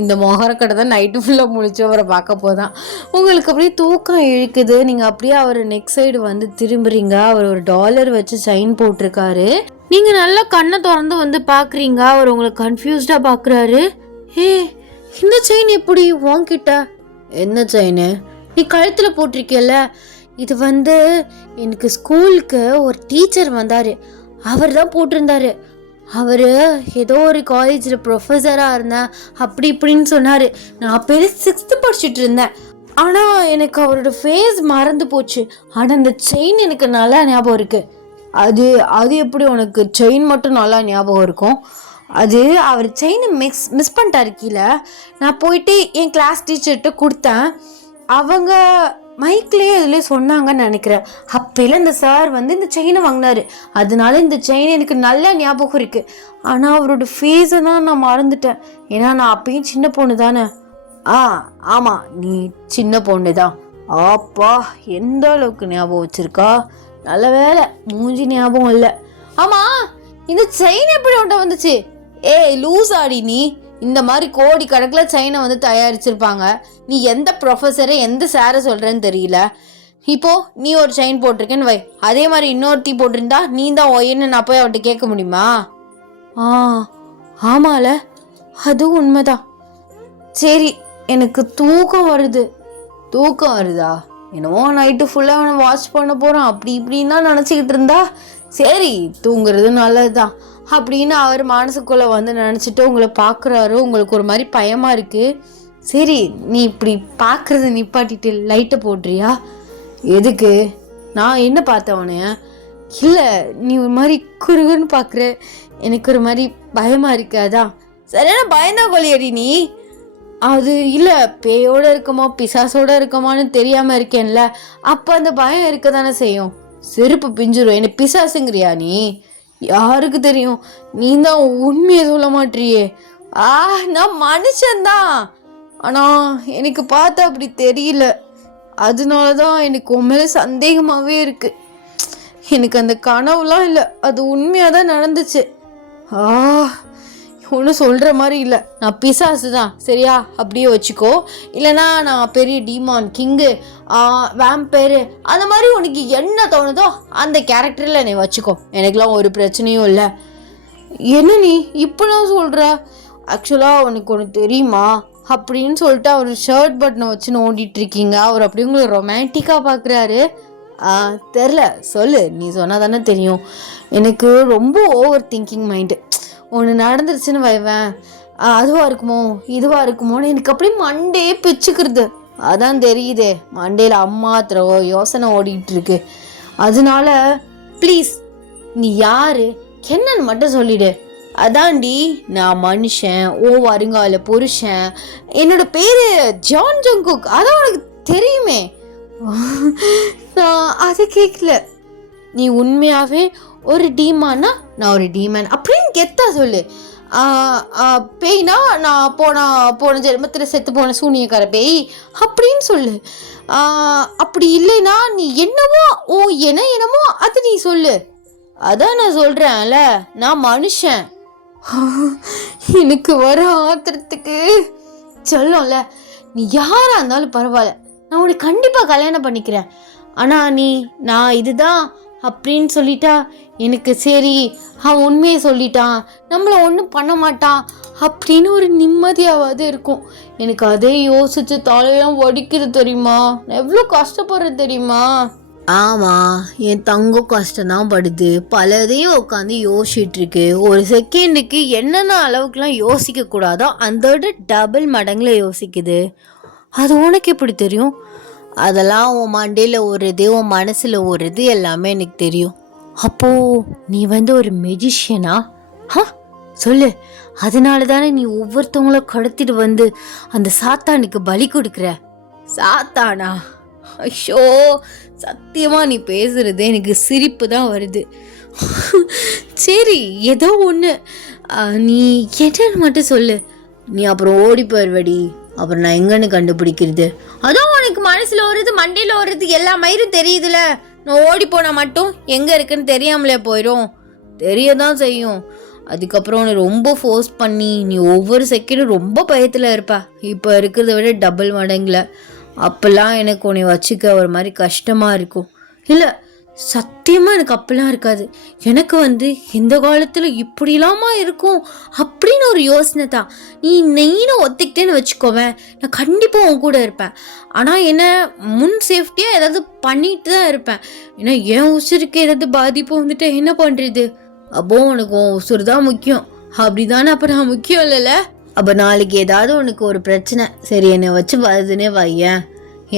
இந்த மொகரக்கடை தான் நைட்டு ஃபுல்லாக முழிச்சு அவரை பார்க்க போதான். உங்களுக்கு அப்படியே தூக்கம் இழுக்குது. நீங்கள் அப்படியே அவர் நெக் சைடு வந்து திரும்புறீங்க. அவர் ஒரு $1 வச்சு செயின் போட்டிருக்காரு. நீங்கள் நல்லா கண்ணை திறந்து வந்து பார்க்குறீங்க. அவர் உங்களை கன்ஃபியூஸ்டாக பார்க்குறாரு. இந்த செயின் எப்படி உன்கிட்ட? என்ன செயின்? நீ கழுத்தில் போட்டிருக்கல. இது வந்து எனக்கு ஸ்கூலுக்கு ஒரு டீச்சர் வந்தார், அவர் தான் போட்டிருந்தாரு. அவர் ஏதோ ஒரு காலேஜில் ப்ரொஃபஸராக இருந்தேன் அப்படி இப்படின்னு சொன்னார். நான் அப்போ 6th படிச்சுட்டு இருந்தேன். ஆனால் எனக்கு அவரோட ஃபேஸ் மறந்து போச்சு. ஆனால் அந்த செயின் எனக்கு நல்லா ஞாபகம் இருக்குது. அது எப்படி உனக்கு செயின் மட்டும் நல்லா ஞாபகம் இருக்கும்? அது அவர் செயினை மிஸ் பண்ணிட்டாரு கீழே. நான் போயிட்டு என் கிளாஸ் டீச்சர்கிட்ட கொடுத்தேன். அவங்க மைக்லேயே அதுலேயே சொன்னாங்கன்னு நினைக்கிறேன். அப்போல இந்த சார் வந்து இந்த செயினை வாங்கினார். அதனால இந்த செயின் எனக்கு நல்லா ஞாபகம் இருக்குது. ஆனால் அவரோட ஃபேஸை தான் நான் மறந்துட்டேன். ஏன்னா நான் அப்பயும் சின்ன பொண்ணு தானே. ஆமாம், நீ சின்ன பொண்ணு தான். அப்பா, எந்த அளவுக்கு ஞாபகம் வச்சுருக்கா. நல்ல வேலை மூஞ்சி ஞாபகம் இல்லை. ஆமாம், இந்த செயின் எப்படி உன்ட்ட வந்துச்சு? லூஸ் ஆடி நீ. இந்த மாதிரி கோடி கணக்கில் செயினை வந்து தயாரிச்சிருப்பாங்க. நீ எந்த ப்ரொஃபஸரை எந்த சாரை சொல்கிறேன்னு தெரியல. இப்போது நீ ஒரு செயின் போட்டிருக்கேன்னு வை, அதே மாதிரி இன்னொருத்தி போட்டிருந்தா நீ தான் ஒயன்னு நான் போய் அவன்கிட்ட கேட்க முடியுமா? ஆமால, அதுவும் உண்மைதான். சரி, எனக்கு தூக்கம் வருது. தூக்கம் வருதா? என்னவோ நைட்டு ஃபுல்லாக அவனை வாட்ச் பண்ண போகிறான் அப்படி இப்படின்னா நினச்சிக்கிட்டு இருந்தா. சரி, தூங்குறது நல்லது தான் அப்படின்னு அவர் மனசுக்குள்ளே வந்து நினச்சிட்டு உங்களை பார்க்குறாரு. உங்களுக்கு ஒரு மாதிரி பயமாக இருக்குது. சரி, நீ இப்படி பார்க்குறத நிப்பாட்டிட்டு லைட்டை போடுறியா? எதுக்கு? நான் என்ன பார்த்தேன் உனைய? இல்லை, நீ ஒரு மாதிரி குறுகுன்னு பார்க்குற. எனக்கு ஒரு மாதிரி பயமாக இருக்கு. அதான். சரியான பயந்தான் கொள்ளியடி நீ. அது இல்லை, பேயோடு இருக்கமா பிசாசோடு இருக்கமான்னு தெரியாமல் இருக்கேன்ல, அப்போ அந்த பயம் இருக்க தானே செய்யும். செருப்பு பிஞ்சிரும். என்ன பிசாசுங்கிறியா நீ? யாருக்கு தெரியும்? நீ தான் உண்மையை சொல்ல மாட்டியே. ஆ, நான் மனுஷன்தான். ஆனால் எனக்கு பார்த்தா அப்படி தெரியல. அதனால தான் எனக்கு உன் மேலே சந்தேகமாகவே இருக்குது. எனக்கு அந்த கனவுலாம் இல்லை, அது உண்மையாக தான் நடந்துச்சு. ஆ, ஒன்றும் சொல்கிற மாதிரி இல்லை. நான் பிசாசு தான், சரியா? அப்படியே வச்சுக்கோ. இல்லைனா நான் பெரிய டீமான், கிங்கு, வேம்பேரு, அந்த மாதிரி உனக்கு என்ன தோணுதோ அந்த கேரக்டரில் என்னை வச்சுக்கோ. எனக்குலாம் ஒரு பிரச்சனையும் இல்லை. என்ன நீ இப்போலாம் சொல்கிற? ஆக்சுவலாக உனக்கு ஒன்று தெரியுமா அப்படின்னு சொல்லிட்டு அவர் ஷர்ட் பட்டனை வச்சு நோண்டிகிட்ருக்கீங்க. அவர் அப்படி உங்களை ரொமான்டிக்காக பார்க்குறாரு. தெரில, சொல்லு, நீ சொன்னால் தானே தெரியும். எனக்கு ரொம்ப ஓவர் திங்கிங் மைண்டு. ஒன்று நடந்துருச்சுன்னு வைவேன், அதுவாக இருக்குமோ இதுவாக இருக்குமோன்னு எனக்கு அப்படியே மண்டே பிச்சுக்கிறது. அதான் தெரியுதே, மண்டேல அம்மா திரவோ யோசனை ஓடிக்கிட்டு இருக்கு. அதனால ப்ளீஸ் நீ யாரு என்னன்னு மட்டும் சொல்லிடு. அதான்டி, நான் மனுஷன், வருங்கால புருஷன், என்னோட பேரு ஜான் ஜங்குக், அதான் உனக்கு தெரியுமே. நான் அதை கேட்கல. நீ உண்மையாகவே ஒரு டீமானா நான் ஒரு டீமன் அப்படின்னு கெத்தா சொல்லு. பேய்னா நான் போன ஜென்மத்தில் செத்து போன சூனியக்கார பேய் அப்படின்னு சொல்லு. அப்படி இல்லைன்னா நீ என்னமோ என்னமோ அது நீ சொல்லு. அதான் நான் சொல்கிறேன்ல, நான் மனுஷன். எனக்கு வர ஆத்திரத்துக்கு சொல்லல, நீ யாராக இருந்தாலும் பரவாயில்ல, நான் உனக்கு கண்டிப்பாக கல்யாணம் பண்ணிக்கிறேன். ஆனால் நான் இதுதான் அப்படின்னு சொல்லிட்டா எனக்கு சரி, அவன் உண்மையை சொல்லிட்டான், நம்மளை ஒன்றும் பண்ண மாட்டான் அப்படின்னு ஒரு நிம்மதியாவது இருக்கும். எனக்கு அதே யோசிச்சு தலையெல்லாம் வடிக்குது தெரியுமா, நான் எவ்வளோ கஷ்டப்படுறது தெரியுமா. ஆமாம், என் தங்கம் கஷ்டம்தான் படுது. பலதையும் உட்காந்து யோசிச்சுட்டு இருக்கு. ஒரு செகண்டுக்கு என்னென்ன அளவுக்குலாம் யோசிக்கக்கூடாதோ அதோட டபுள் மடங்கில் யோசிக்குது. அது உனக்கு எப்படி தெரியும்? அதெல்லாம் உன் மண்டையில் ஓடுறது, உன் மனசில் ஓடுறது எல்லாமே எனக்கு தெரியும். அப்போது நீ ஒரு மெஜிஷியனா? சொல்லு. அதனால தானே நீ ஒவ்வொருத்தவங்கள கடத்திட்டு அந்த சாத்தானுக்கு பலி கொடுக்குற. சாத்தானா? ஐயோ, சத்தியமாக நீ பேசுறது எனக்கு சிரிப்பு தான் வருது. சரி, ஏதோ ஒன்று, நீ என்னன்னு மட்டும் சொல்லு. நீ அப்புறம் ஓடி போயிடுவடி, அப்புறம் நான் எங்கன்னு கண்டுபிடிக்கிறது? அதான் உனக்கு மனசில் ஓடுறது, மண்டையில் ஓடுறது, எல்லா மயிரும் தெரியுதுல. நான் ஓடி போனால் மட்டும் எங்கே இருக்குன்னு தெரியாமலே போயிடும். தெரியதான் செய்யும். அதுக்கப்புறம் உன்னை ரொம்ப ஃபோர்ஸ் பண்ணி நீ ஒவ்வொரு செகண்டும் ரொம்ப பயத்தில் இருப்ப. இப்போ இருக்கிறத விட டபுள் மடங்கில். அப்போல்லாம் எனக்கு உன்னை வச்சுக்க ஒரு மாதிரி கஷ்டமாக இருக்கும். இல்லை, சத்தியமாக எனக்கு அப்பெல்லாம் இருக்காது. எனக்கு இந்த காலத்தில் இப்படிலாமா இருக்கும் அப்படின்னு ஒரு யோசனை தான். நீனும் ஒத்துக்கிட்டேன்னு வச்சுக்கோவேன், நான் கண்டிப்பாக உன் கூட இருப்பேன். ஆனால் என்ன முன் சேஃப்டியாக ஏதாவது பண்ணிட்டு தான் இருப்பேன். ஏன்னா என் உசுருக்கு ஏதாவது பாதிப்பு என்ன பண்ணுறது? அப்போ உனக்கு உன் உசுறு தான் முக்கியம், அப்படி தானே? அப்போ நான் முக்கியம் இல்லைல்ல? அப்போ நாளைக்கு ஏதாவது உனக்கு ஒரு பிரச்சனை, சரி என்னை வச்சு வருதுன்னே வையேன்,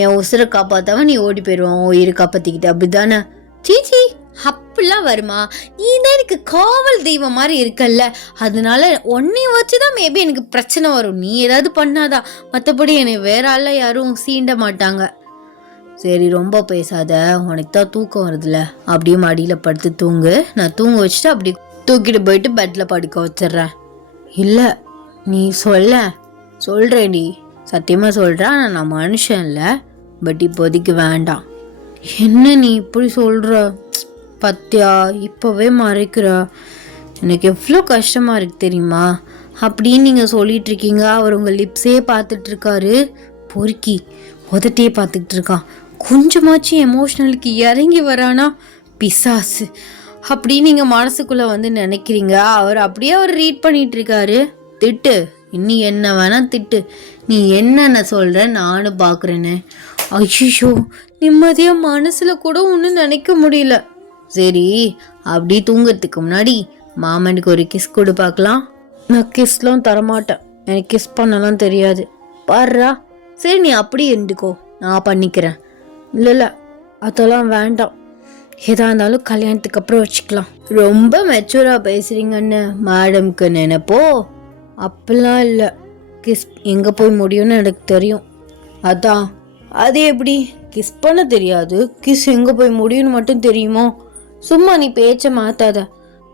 என் உசுரை காப்பாற்றாம நீ ஓடி போயிடுவான் உயிரை காப்பாற்றிக்கிட்டு, அப்படி தானே? சீச்சி, அப்படிலாம் வருமா? நீ தான் எனக்கு காவல் தெய்வம் மாதிரி இருக்கல்ல, அதனால உன்னையும் வச்சு தான் மேபி எனக்கு பிரச்சனை வரும். நீ ஏதாவது பண்ணாதான், மற்றபடி என்னை வேற ஆள் யாரும் சீண்ட மாட்டாங்க. சரி, ரொம்ப பேசாத, உனக்கு தான் தூக்கம் வருதுல, அப்படியே மடியில் படுத்து தூங்கு. நான் தூங்க வச்சுட்டு அப்படி தூக்கிட்டு போயிட்டு பெட்டில் படுக்க வச்சிட்றேன். இல்லை, நீ சொல்கிறேன்டி, சத்தியமாக சொல்கிறேன். நான் மனுஷன் இல்லை, பட் இப்போதைக்கு வேண்டாம். என்ன நீ இப்படி சொல்கிற? பத்தியா, இப்போவே மறைக்கிற. எனக்கு எவ்வளோ கஷ்டமாக இருக்குது தெரியுமா? அப்படின்னு நீங்கள் சொல்லிகிட்ருக்கீங்க. அவர் உங்கள் லிப்ஸே பார்த்துட்ருக்காரு, பொறுக்கி உதட்டியே பார்த்துக்கிட்டு இருக்கான். கொஞ்சமாச்சும் எமோஷ்னலுக்கு இறங்கி வரானா பிசாசு அப்படின்னு நீங்கள் மனசுக்குள்ளே நினைக்கிறீங்க. அவர் அப்படியே அவர் ரீட் பண்ணிகிட்ருக்காரு. திட்டு, இன்னி என்ன வேணால் திட்டு, நீ என்னென்ன சொல்கிற நானும் பார்க்குறேன்னு. ஐயோ, நிம்மதியாக மனசில் கூட ஒன்றும் நினைக்க முடியல. சரி, அப்படி தூங்கிறதுக்கு முன்னாடி மாமனுக்கு ஒரு கிஸ் கொடு பார்க்கலாம். நான் கிஸ்லாம் தரமாட்டேன், எனக்கு கிஸ் பண்ணலாம் தெரியாது. பாருடா. சரி, நீ அப்படி இருந்துக்கோ, நான் பண்ணிக்கிறேன். இல்லை, அதெல்லாம் வேண்டாம், எதா இருந்தாலும் கல்யாணத்துக்கு அப்புறம் வச்சுக்கலாம். ரொம்ப மெச்சூராக பேசுகிறீங்கன்னு மேடம்க்கு நினைப்போ? அப்படிலாம் இல்லை, கிஸ் எங்கே போய் முடியும்னு எனக்கு தெரியும். அதான். அது எப்படி? கிஸ் பண்ண தெரியாது, கிஸ் எங்கே போய் முடியும்னு மட்டும் தெரியுமோ? சும்மா நீ பேச்சை மாற்றாத.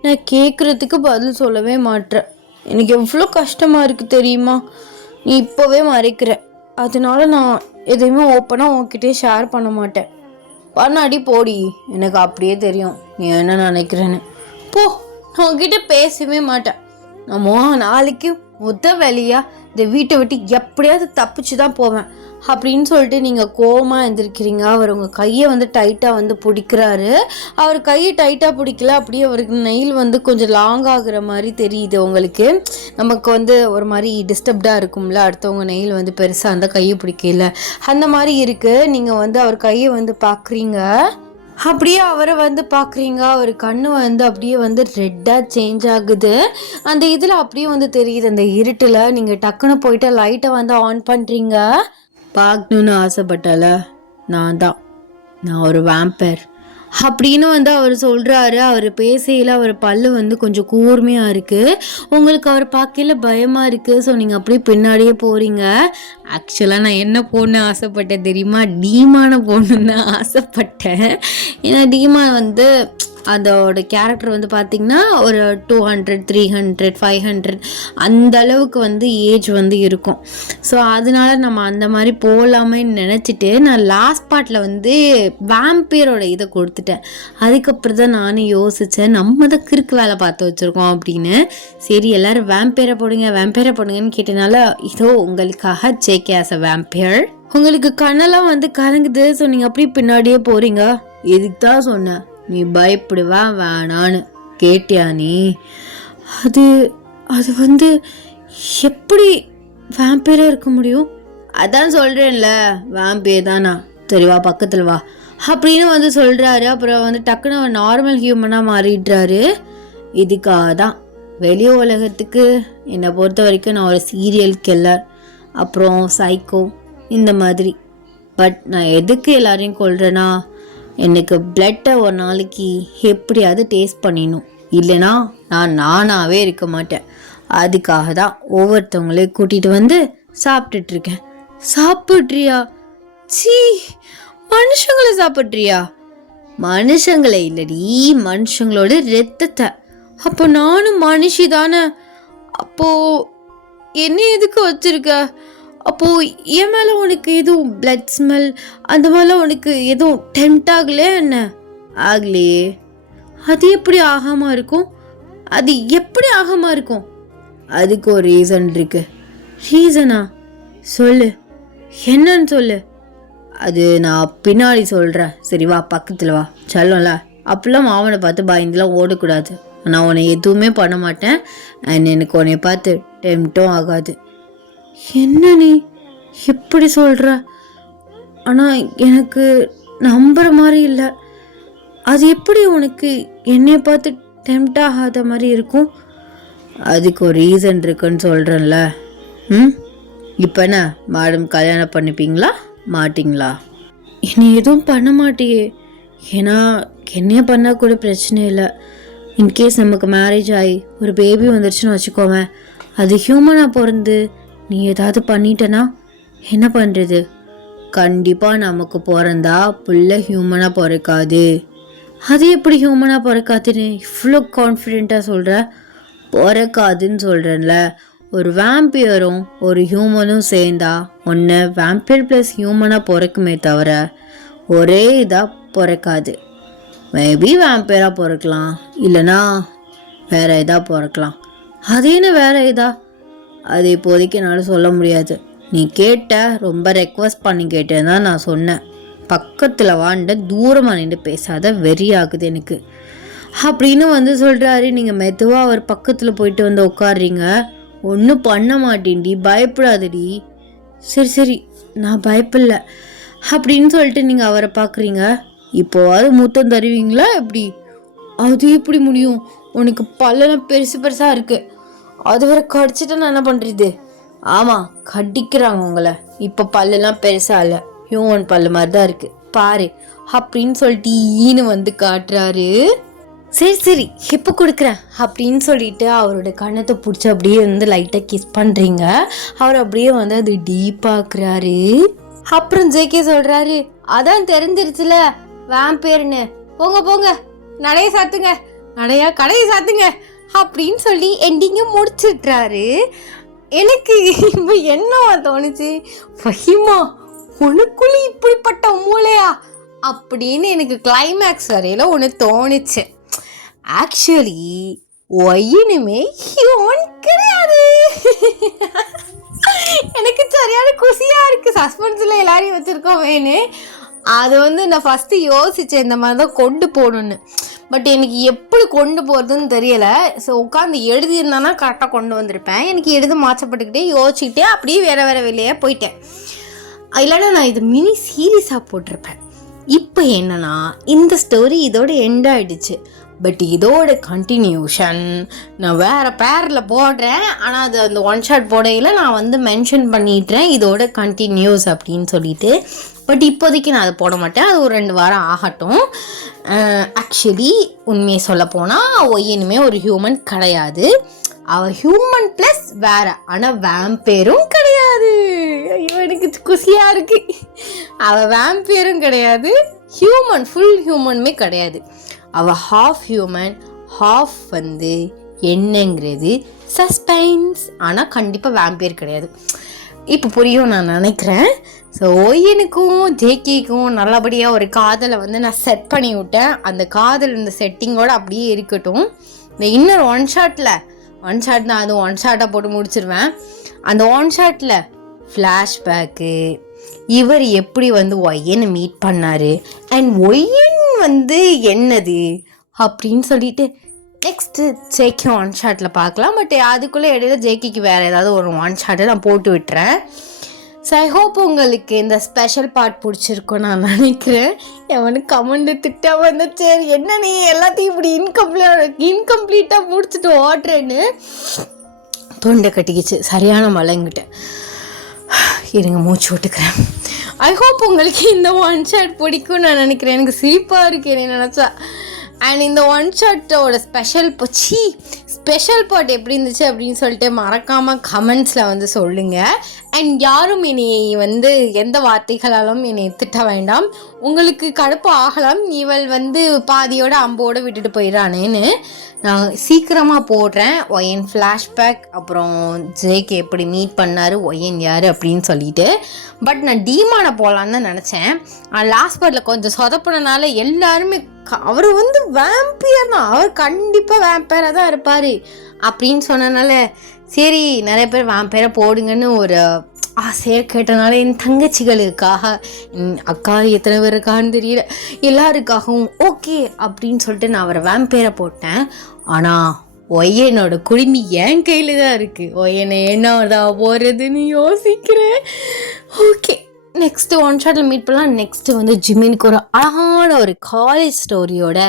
நான் கேட்குறதுக்கு பதில் சொல்லவே மாட்டேன். எனக்கு எவ்வளோ கஷ்டமாக இருக்குது தெரியுமா? நீ இப்போவே மறைக்கிற. அதனால நான் எதையுமே ஓப்பனாக உன்கிட்டயே ஷேர் பண்ண மாட்டேன். பண்ணாடி போடி, எனக்கு அப்படியே தெரியும் நீ என்ன நினைக்கிறேன்னு. போ, நான் உன்கிட்ட பேசவே மாட்டேன். நம்ம நாளைக்கு வேலையா இந்த வீட்டை விட்டு எப்படியாவது தப்பிச்சு தான் போவேன் அப்படின்னு சொல்லிட்டு நீங்கள் கோவமாக எழுந்திருக்கிறீங்க. அவர் உங்கள் கையை டைட்டாக பிடிக்கிறாரு. அவர் கையை டைட்டாக பிடிக்கல, அப்படியே அவருக்கு நெயில் கொஞ்சம் லாங் ஆகுற மாதிரி தெரியுது உங்களுக்கு. நமக்கு ஒரு மாதிரி டிஸ்டர்ப்டாக இருக்கும்ல, அடுத்தவங்க நெயில் பெருசாக அந்த கையை பிடிக்கல, அந்த மாதிரி இருக்குது. நீங்கள் அவர் கையை பார்க்குறீங்க. அப்படியே அவரை பார்க்குறீங்க. அவர் கண்ணு அப்படியே ரெட்டாக சேஞ்ச் ஆகுது. அந்த இதில் அப்படியே தெரியுது. அந்த இருட்டில் நீங்கள் டக்குன்னு போயிட்டு லைட்டை ஆன் பண்ணுறீங்க. பார்க்கணுன்னு ஆசைப்பட்டால நான் ஒரு வேம்பயர் அப்படின்னு அவர் சொல்கிறாரு. அவர் பேசையில் அவர் பல்லு கொஞ்சம் கூர்மையாக இருக்குது. உங்களுக்கு அவர் பார்க்கல பயமாக இருக்குது. ஸோ நீங்கள் அப்படியே பின்னாடியே போகிறீங்க. ஆக்சுவலாக நான் என்ன போடணுன்னு ஆசைப்பட்டேன் தெரியுமா? டீமான போடணுன்னு ஆசைப்பட்டேன். ஏன்னா டீமா அதோட கேரக்டர் பார்த்திங்கன்னா ஒரு 200, 300, 500 அந்த அளவுக்கு ஏஜ் இருக்கும். ஸோ அதனால நம்ம அந்த மாதிரி போகலாமேன்னு நினச்சிட்டு நான் லாஸ்ட் பார்ட்டில் வேம்பயரோட இதை கொடுத்துட்டேன். அதுக்கப்புறம் தான் நானும் யோசித்தேன், நம்ம தான் கிறுக்கு வேலை பார்த்து வச்சுருக்கோம் அப்படின்னு. சரி எல்லோரும் வேம்பயரை போடுங்கன்னு கேட்டனால இதோ உங்களுக்காக ஜேகே ஆஸ் அ வேம்பயர். உங்களுக்கு கண்ணெல்லாம் கலங்குது. ஸோ நீங்கள் அப்படியே பின்னாடியே போகிறீங்க. எதுக்கு தான் சொன்னேன் நீ பயப்படுவா வேணான்னு, கேட்டியா நீ? அது எப்படி வேம்பயராக இருக்க முடியும்? அதான் சொல்கிறேன்ல, வேம்பயர் தானா? சரி வா பக்கத்தில் வா அப்படின்னு சொல்கிறாரு. அப்புறம் டக்குன்னு நார்மல் ஹியூமனாக மாறிடுறாரு. இதுக்காக தான் வெளி உலகத்துக்கு என்னை பொறுத்த வரைக்கும் நான் ஒரு சீரியல் கில்லர், அப்புறம் சைக்கோ இந்த மாதிரி. பட் நான் எதுக்கு எல்லாரையும் கொள்றேன்னா, எனக்கு பிளட்டை ஒரு நாளைக்கு எப்படியாவது டேஸ்ட் பண்ணிடணும், இல்லைனா நான் நானாகவே இருக்க மாட்டேன். அதுக்காக தான் ஒவ்வொருத்தவங்களையும் கூட்டிகிட்டு சாப்பிட்டுட்ருக்கேன். சாப்பிட்றியா? சீ, மனுஷங்களை சாப்பிட்றியா? மனுஷங்களை இல்லடி, மனுஷங்களோட ரத்தத்தை. அப்போ நானும் மனுஷி தானே? அப்போது என்ன எதுக்கு வச்சுருக்க? அப்போது என் மேலே உனக்கு எதுவும் பிளட் ஸ்மெல் அந்த மாதிரிலாம் உனக்கு எதுவும் டெம்ட் ஆகலையா என்ன? ஆகலையே. அது எப்படி ஆகாமல் இருக்கும்? அதுக்கு ஒரு ரீசன் இருக்கு. ரீசனா? சொல்லு, என்னன்னு சொல்லு. அது நான் பின்னாடி சொல்கிறேன். சரி வா பக்கத்தில் வா. சொல்லல அப்படிலாம் மாவனை பார்த்து பயந்துலாம் ஓடக்கூடாது. நான் உன்னை எதுவுமே பண்ண மாட்டேன். அண்ட் எனக்கு உன்னை பார்த்து டெம்ட்டும் ஆகாது. என்ன நீ எப்படி சொல்கிற? ஆனால் எனக்கு நம்புகிற மாதிரி இல்லை. அது எப்படி உனக்கு என்னை பார்த்து டெம்ட் ஆகாத மாதிரி இருக்கும்? அதுக்கு ஒரு ரீசன் இருக்குன்னு சொல்கிறேன்ல. இப்போ என்ன மேடம் கல்யாணம் பண்ணிப்பீங்களா மாட்டிங்களா? என்னை எதுவும் பண்ண மாட்டியே. ஏன்னா என்னைய பண்ணால் கூட பிரச்சனை இல்லை. இன்கேஸ் நமக்கு மேரேஜ் ஆகி ஒரு பேபி வந்துருச்சுன்னு வச்சுக்கோவேன், அது ஹியூமனாக பிறந்து நீ ஏதாவது பண்ணிட்டனா என்ன பண்ணுறது? கண்டிப்பாக நமக்கு பிறந்தா புள்ள ஹியூமனாக பிறக்காது. அது எப்படி ஹியூமனாக பிறக்காதுன்னு இவ்வளோ கான்ஃபிடெண்ட்டாக சொல்கிற? பிறக்காதுன்னு சொல்கிறேன்ல. ஒரு வேம்பயரும் ஒரு ஹியூமனும் சேர்ந்தா ஒன்று வேம்பயர் ப்ளஸ் ஹியூமனாக பிறக்குமே தவிர ஒரே இதாக பிறக்காது. மேபி வேம்பயராக பிறக்கலாம், இல்லைனா வேறு எதாக பிறக்கலாம். அதேன்னு வேறு இதா? அது இப்போதைக்கு என்னால் சொல்ல முடியாது. நீ கேட்ட, ரொம்ப ரெக்வஸ்ட் பண்ணி கேட்டேன் தான் நான் சொன்னேன். பக்கத்தில் வாண்ட தூரமாக நின்று பேசாத, வெறி ஆகுது எனக்கு அப்படின்னு சொல்கிறாரு. நீங்கள் மெதுவாக அவர் பக்கத்தில் போயிட்டு உட்காடுறீங்க. ஒன்றும் பண்ண மாட்டேன்டி, பயப்படாதடி. சரி சரி நான் பயப்படல அப்படின்னு சொல்லிட்டு நீங்கள் அவரை பார்க்குறீங்க. இப்போவாது முத்தம் தருவீங்களா எப்படி? அது எப்படி முடியும்? உனக்கு பல்லெல்லாம் பெருசு பெருசாக இருக்குது, அது வேற கடிச்சிட்டா நான் என்ன பண்ணுறது? ஆமாம் கடிக்கிறாங்க உங்களை. இப்போ பல்லெல்லாம் பெருசாக இல்லை, ஹியூமன் பல்லு மாதிரி தான் இருக்குது பாரு அப்படின்னு சொல்லிட்டு ஈனு காட்டுறாரு. சரி சரி இப்போ கொடுக்குறேன் அப்படின்னு சொல்லிட்டு அவரோட கண்ணத்தை பிடிச்சி அப்படியே லைட்டாக கிஸ் பண்ணுறீங்க. அவர் அப்படியே அது டீப்பாக்குறாரு. அப்புறம் ஜேகே சொல்கிறாரு, அதான் தெரிஞ்சிருச்சுல வேம்பயர்னு, போங்க போங்க நடைய சாத்துங்க, நடையா கடையை சாத்துங்க அப்படின்னு சொல்லி எண்டிங்க முடிச்சிட்றாரு. எனக்கு இப்போ என்னவா தோணுச்சு, ஃபஹிமா உனக்குள்ள இப்படிப்பட்ட மூளையா அப்படின்னு எனக்கு கிளைமேக்ஸ் வரையில ஒன்று தோணுச்சு. ஆக்சுவலி ஒயினுமே ஹியூமன் கிடையாது. எனக்கு சரியான குசியாக இருக்குது. சஸ்பென்ஸில் எல்லாரையும் வச்சுருக்கோம் வேணு. அது நான் ஃபஸ்ட்டு யோசித்தேன் இந்த மாதிரி தான் கொண்டு போகணுன்னு. பட் எனக்கு எப்படி கொண்டு போகிறதுன்னு தெரியலை. ஸோ உட்காந்து எழுதியிருந்தானா கரெக்டாக கொண்டு வந்திருப்பேன். எனக்கு எழுத மாற்றப்பட்டுக்கிட்டே யோசிச்சுக்கிட்டே அப்படியே வேறு வெளியே போயிட்டேன். இல்லைன்னா நான் இது மினி சீரியஸாக போட்டிருப்பேன். இப்போ என்னன்னா இந்த ஸ்டோரி இதோட எண்ட் ஆகிடுச்சு. பட் இதோட கண்டினியூஷன் நான் வேறு பேரில் போடுறேன். ஆனால் அது அந்த ஒன் ஷாட் போடையில் நான் மென்ஷன் பண்ணிடுறேன் இதோட கண்டினியூஸ் அப்படின்னு சொல்லிட்டு. பட் இப்போதைக்கு நான் அதை போட மாட்டேன். அது ஒரு 2 வாரம் ஆகட்டும். ஆக்சுவலி உண்மையை சொல்ல போனால் ஒய்யனுமே ஒரு ஹியூமன் கிடையாது. அவள் ஹியூமன் ப்ளஸ் வேறு, ஆனால் வேம்பேரும் கிடையாது. ஐயோ எனக்கு குசியாக இருக்குது. அவள் வேம்பேரும் கிடையாது, ஹியூமன் ஃபுல் ஹியூமனுமே கிடையாது. அவள் ஹாஃப் ஹியூமன், ஹாஃப் என்னங்கிறது சஸ்பென்ஸ். ஆனால் கண்டிப்பாக வேம்பேர் கிடையாது. இப்போ புரியும் நான் நினைக்கிறேன். ஸோ ஒய்யனுக்கும் ஜேகேக்கும் நல்லபடியாக ஒரு காதலை நான் செட் பண்ணி விட்டேன். அந்த காதல் இந்த செட்டிங்கோடு அப்படியே இருக்கட்டும். இந்த இன்னொரு ஒன் ஷாட் நான் அது ஒன் ஷாட்டாக போட்டு முடிச்சிருவேன். அந்த ஒன் ஷாட்டில் ஃப்ளாஷ்பேக்கு, இவர் எப்படி ஒய்யனை மீட் பண்ணார் அண்ட் ஒய்யன் என்னது அப்படின்னு சொல்லிட்டு நெக்ஸ்ட்டு ஜேகே ஒன் ஷாட்டில் பார்க்கலாம். பட் அதுக்குள்ளே இடையில ஜேகேக்கு வேறு ஏதாவது ஒரு ஒன் ஷாட்டை நான் போட்டு விட்டுறேன். ஸோ ஐ ஹோப் உங்களுக்கு இந்த ஸ்பெஷல் பார்ட் பிடிச்சிருக்கும் நான் நினைக்கிறேன். எவனுக்கு கமெண்ட் திட்ட சரி என்ன நீ எல்லாத்தையும் இப்படி இன்கம்ப்ளீட்டாக முடிச்சுட்டு ஓட்டுறேன்னு தொண்டை கட்டிக்கிச்சு. சரியான மழைங்கிட்ட இருங்க மூச்சு விட்டுக்கிறேன். ஐ ஹோப் உங்களுக்கு இந்த ஒன் ஷாட் பிடிக்கும் நான் நினைக்கிறேன். எனக்கு சிரிப்பாக இருக்கு என்ன நினச்சா. அண்ட் இந்த ஒன் ஷாட்டோட ஸ்பெஷல் பார்ட் எப்படி இருந்துச்சு அப்படின்னு சொல்லிட்டு மறக்காமல் கமெண்ட்ஸில் சொல்லுங்கள். அண்ட் யாரும் என்னை எந்த வார்த்தைகளாலும் என்னை திட்ட வேண்டாம். உங்களுக்கு கடுப்பு ஆகலாம், இவள் பாதியோட அம்போடு விட்டுட்டு போயிடறானேன்னு. நான் சீக்கிரமாக போடுறேன் ஒயன் ஃப்ளாஷ்பேக், அப்புறம் ஜேகே எப்படி மீட் பண்ணார், ஒயன் யார் அப்படின்னு சொல்லிட்டு. பட் நான் டீமான போகலான்னு தான் நினச்சேன். லாஸ்ட் பார்ட்டில் கொஞ்சம் சொதப்பினால எல்லாருமே அவர் வேம்பியர் தான், அவர் கண்டிப்பாக வேம்பயராக தான் இருப்பார் அப்படின்னு சொன்னனால சரி நிறைய பேர் வேம்பயரை போடுங்கன்னு ஒரு ஆசையாக கேட்டனால என் தங்கச்சிகளுக்காக, அக்கா எத்தனை பேர் இருக்கான்னு தெரியல, எல்லாருக்காகவும் ஓகே அப்படின்னு சொல்லிட்டு நான் அவரை வேம்பயரை போட்டேன். ஆனால் ஒய்யனோட குடுமி என் கையில் தான் இருக்குது. ஒய்யனை என்னதான் போகிறதுன்னு யோசிக்கிறேன். ஓகே நெக்ஸ்ட்டு ஒன் ஷாட்டில் மீட் பண்ணலாம். நெக்ஸ்ட்டு ஜிமினுக்கு ஒரு அழகான ஒரு காலேஜ் ஸ்டோரியோட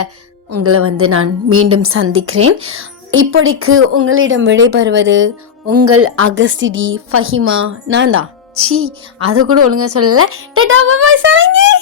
உங்களை நான் மீண்டும் சந்திக்கிறேன். இப்படிக்கு உங்களிடம் விடைபெறுவது உங்கள் அகஸ்டிடி ஃபஹிமா. நான் தான் அதை கூட ஒழுங்காக சொல்லலை. டாடா பாய் பாய்.